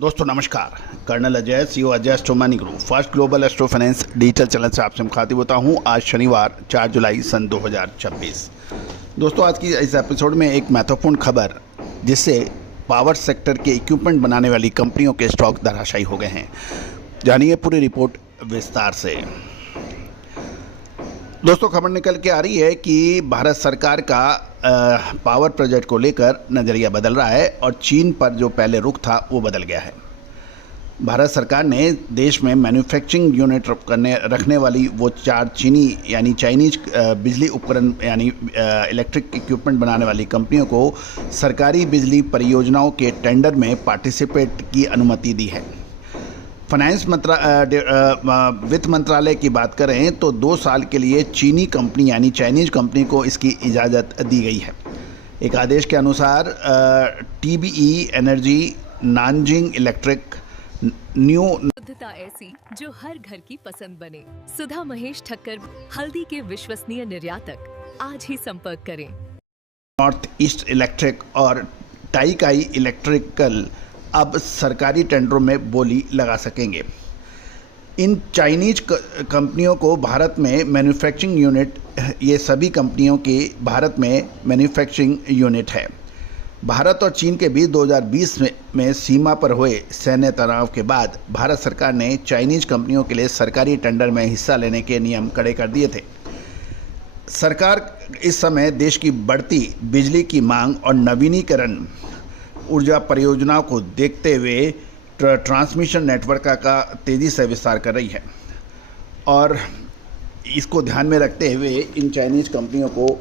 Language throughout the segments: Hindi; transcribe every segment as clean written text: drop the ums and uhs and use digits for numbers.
दोस्तों नमस्कार। Colonel Ajay, CEO Ajay astro money group, first global astro finance digital channel से आपसे मुखातिब होता हूं। आज शनिवार 4 जुलाई सन 2026। दोस्तों आज की इस एपिसोड में एक महत्वपूर्ण खबर, जिससे पावर सेक्टर के इक्विपमेंट बनाने वाली कंपनियों के स्टॉक धराशायी हो गए हैं। जानिए पूरी रिपोर्ट विस्तार से। दोस्तों खबर निकल के आ रही है कि भारत सरकार का पावर प्रोजेक्ट को लेकर नज़रिया बदल रहा है और चीन पर जो पहले रुख था वो बदल गया है। भारत सरकार ने देश में मैन्युफैक्चरिंग यूनिट रखने वाली वो 4 चीनी यानी चाइनीज बिजली उपकरण यानी इलेक्ट्रिक इक्विपमेंट बनाने वाली कंपनियों को सरकारी बिजली परियोजनाओं के टेंडर में पार्टिसिपेट की अनुमति दी है। वित्त मंत्रालय की बात करें तो 2 साल के लिए चीनी कंपनी यानी चाइनीज कंपनी को इसकी इजाज़त दी गई है। एक आदेश के अनुसार TBE energy, Nanjing electric, new शुद्धता ऐसी जो हर घर की पसंद बने। सुधा महेश ठक्कर, हल्दी के विश्वसनीय निर्यातक। आज ही संपर्क करें। नॉर्थ ईस्ट इलेक्ट्रिक और टाइकाई इलेक्ट्रिकल अब सरकारी टेंडरों में बोली लगा सकेंगे। इन चाइनीज कंपनियों को भारत में मैन्युफैक्चरिंग यूनिट, ये सभी कंपनियों की भारत में मैन्युफैक्चरिंग यूनिट है। भारत और चीन के बीच 2020 में सीमा पर हुए सैन्य तनाव के बाद भारत सरकार ने चाइनीज कंपनियों के लिए सरकारी टेंडर में हिस्सा लेने के नियम कड़े कर दिए थे। सरकार इस समय देश की बढ़ती बिजली की मांग और नवीनीकरण ऊर्जा परियोजनाओं को देखते हुए ट्रांसमिशन नेटवर्क का तेज़ी से विस्तार कर रही है और इसको ध्यान में रखते हुए इन चाइनीज कंपनियों को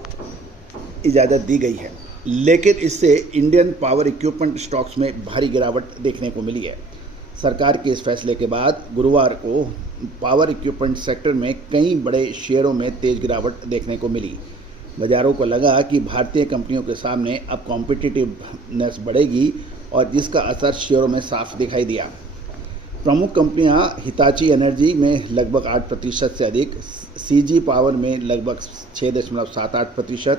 इजाज़त दी गई है। लेकिन इससे इंडियन पावर इक्विपमेंट स्टॉक्स में भारी गिरावट देखने को मिली है। सरकार के इस फैसले के बाद गुरुवार को पावर इक्विपमेंट सेक्टर में कई बड़े शेयरों में तेज़ गिरावट देखने को मिली। बाज़ारों को लगा कि भारतीय कंपनियों के सामने अब कॉम्पिटिटिवनेस बढ़ेगी और जिसका असर शेयरों में साफ दिखाई दिया। प्रमुख कंपनियां हिताची एनर्जी में लगभग 8% से अधिक, CG पावर में लगभग 6.78%,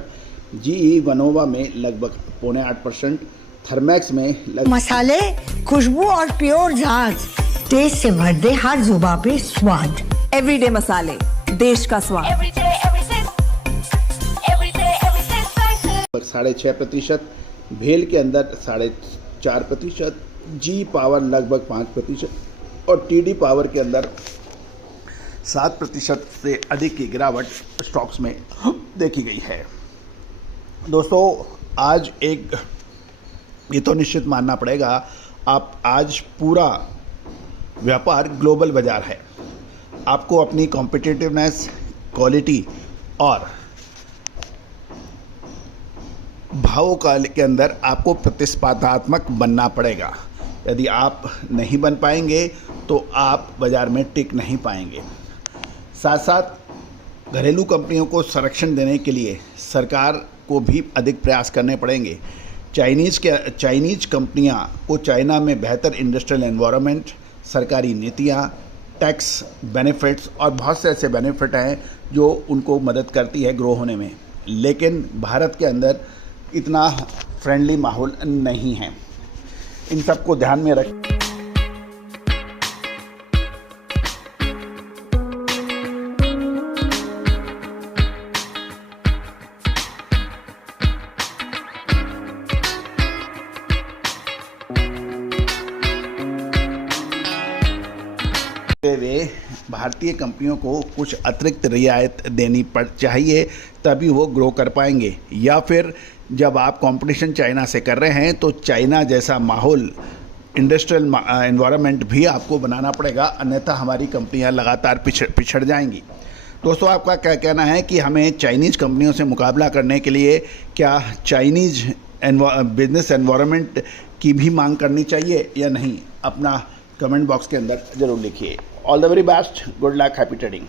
GE वनोवा में लगभग 7.5%, थर्मैक्स में मसाले, खुशबू और प्योर झांझ, टेस्ट से भर दे हर जुबां पे स्वाद। एवरीडे मसाले, देश का स्वाद। 6.5%, भेल के अंदर 4.5%, जी पावर लगभग 5% और TD पावर के अंदर 7% से अधिक की गिरावट स्टॉक्स में देखी गई है। दोस्तों आज ये तो निश्चित मानना पड़ेगा, आज पूरा व्यापार ग्लोबल बाजार है। आपको अपनी कॉम्पिटिटिवनेस, क्वालिटी और भावों के अंदर आपको प्रतिस्पर्धात्मक बनना पड़ेगा। यदि आप नहीं बन पाएंगे तो आप बाज़ार में टिक नहीं पाएंगे। साथ साथ घरेलू कंपनियों को संरक्षण देने के लिए सरकार को भी अधिक प्रयास करने पड़ेंगे। चाइनीज कंपनियां को चाइना में बेहतर इंडस्ट्रियल एनवायरनमेंट, सरकारी नीतियां, टैक्स बेनिफिट्स और बहुत से ऐसे बेनिफिट हैं जो उनको मदद करती है ग्रो होने में। लेकिन भारत के अंदर इतना फ्रेंडली माहौल नहीं है। इन सबको ध्यान में रख वे भारतीय कंपनियों को कुछ अतिरिक्त रियायत देनी चाहिए, तभी वो ग्रो कर पाएंगे। या फिर जब आप कंपटीशन चाइना से कर रहे हैं तो चाइना जैसा माहौल, इंडस्ट्रियल एनवायरनमेंट भी आपको बनाना पड़ेगा, अन्यथा हमारी कंपनियां लगातार पिछड़ जाएंगी। दोस्तों आपका क्या कहना है कि हमें चाइनीज़ कंपनियों से मुकाबला करने के लिए क्या चाइनीज़ बिजनेस एनवायरनमेंट की भी मांग करनी चाहिए या नहीं? अपना कमेंट बॉक्स के अंदर ज़रूर लिखिए। All the very best, good luck, happy trading.